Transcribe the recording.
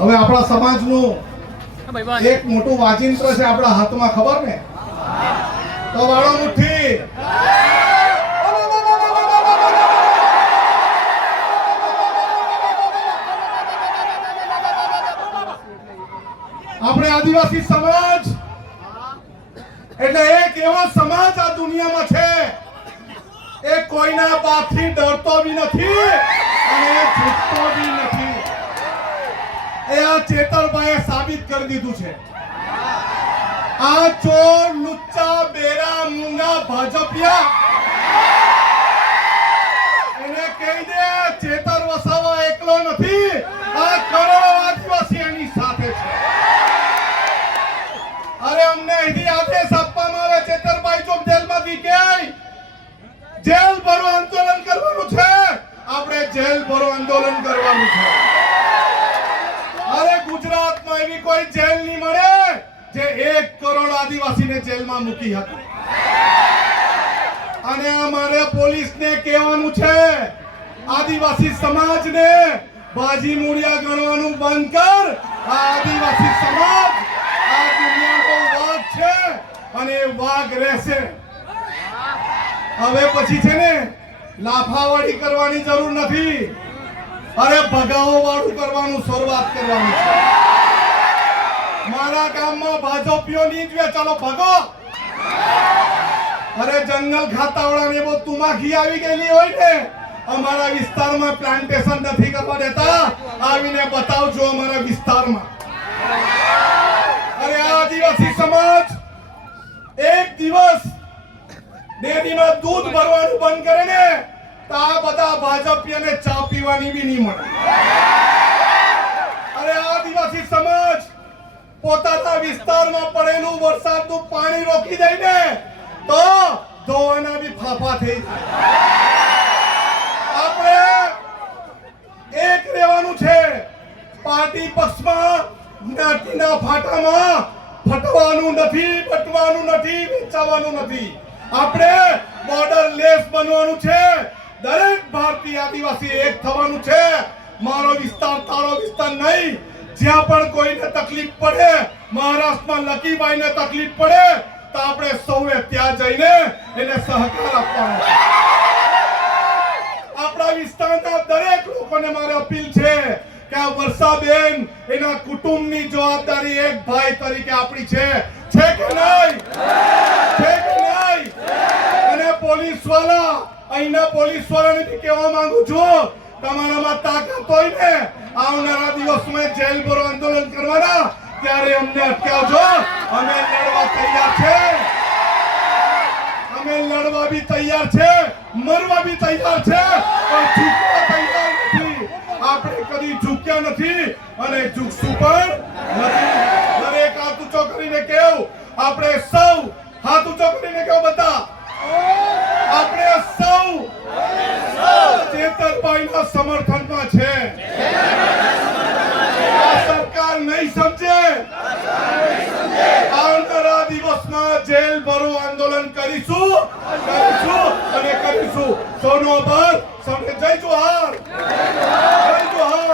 હવે આપણા સમાજનું એક મોટું વાચિંત્ર છે આપણા હાથમાં, ખબર ને? તો વાળો મુઠ્ઠી. આપણે આદિવાસી સમાજ એટલે એક એવો સમાજ આ દુનિયામાં છે એ કોઈના બાપથી ડરતો બી નથી અને છૂટતો બી નથી. એ આ ચેતરભાઈએ સાબિત કરી દીધું છે. આ ચોર, લુચ્ચા, બેરા, મૂંગા, ભાજપિયા એને કહી દે ચેતર વસાવા એકલો નથી, આ કરોડો આદિવાસી એની સાથે છે. અરે અમને અહીંથી આદેશ આપવામાં આવે ચેતરભાઈ ચોક જેલમાંથી કે જેલ ભરો આંદોલન કરવાનું છે, આપણે જેલ ભરો આંદોલન કરવાનું છે. અરે ગુજરાતમાં એવી કોઈ જેલ નહીં મળે જે 1 કરોડ આદિવાસીને જેલમાં મૂકી હતી. અને અમારે પોલીસને કહેવાનું છે, આદિવાસી સમાજને બાજી મૂળિયા ગણવાનું બંધ કર. આ આદિવાસી સમાજ આ દુનિયાનો વાઘ છે અને વાઘ રહેશે. હવે પછી છે ને લાફાવાળી કરવાની જરૂર નથી. અરે ભગાવો વાળું કરવાનું શરૂઆત કરવાનું છે. મારા ગામમાં ભાજપીઓ નહીં જોઈએ, ચાલો ભગો. અરે જંગલ ખાતાવાળા ને બહુ તુમાખી આવી ગયેલી હોય ને, અમારા વિસ્તારમાં પ્લાન્ટેશન નથી કરવા દેતા, આવીને બતાવજો અમારા વિસ્તારમાં. અરે આદિવાસી સમાજ એક દિવસ ડેરીમાં દૂધ ભરવાનું બંધ કરે ને તો આ બધા ભાજપીઓને ચા પીવાની બી નહીં મળે. અરે આદિવાસી સમાજ પોતાના વિસ્તારમાં પડેલું વરસાદનું પાણી રોકી દે ને તો ધોવાના બી ફાફા થઈ જાય. આપણે એક રહેવાનું છે. પાર્ટી પક્ષમાં જ્ઞાતિના ફાટામાં ફટવાનું નથી, બટવાનું નથી, વેચાવાનું નથી. આપણે બોર્ડર લેસ બનવાનું છે. દરેક ભારતીય આદિવાસી એક થવાનું છે. મારો વિસ્તાર તારો વિસ્તાર નહીં. જ્યાં પણ કોઈને તકલીફ પડે, મહારાષ્ટ્રમાં લકીભાઈને તકલીફ પડે તો આપણે સૌએ ત્યાં જઈને એને સહકાર આપવાનો. આપણા વિસ્તારના દરેક લોકોને મારી અપીલ છે કે આ વર્ષાબેન એના કુટુંબની જવાબદારી એક ભાઈ તરીકે આપણી છે કે નહીં? છે કે નહીં? અને પોલીસ વાળા, અહીંના પોલીસ વાળાને બી કહેવા માંગુ છું, તમારામાં તાકાત હોય ને આવનારા દિવસમાં જેલ ભરો આંદોલન કરવાના, ત્યારે અમને અટકાવજો. અમે લડવા તૈયાર છે. અમે લડવા બી તૈયાર છે, મરવા બી તૈયાર છે, પણ ઝૂકવા તૈયાર નથી. આપણે કદી ઝૂક્યા નથી અને ઝૂકશું પણ નથી. દરેક હાથ ઊંચો કરીને કેવું, આપણે સૌ હાથ ઊંચો કરીને કેવું બધા, આપણે સૌ ચેતરભાઈના સમર્થનમાં છે. આ સરકાર નહીં સમજે. આવનારા દિવસમાં જેલ ભરો આંદોલન કરીશું અને કરીશું. સૌનો આભાર. સૌને જય જોહાર. જય જોહાર.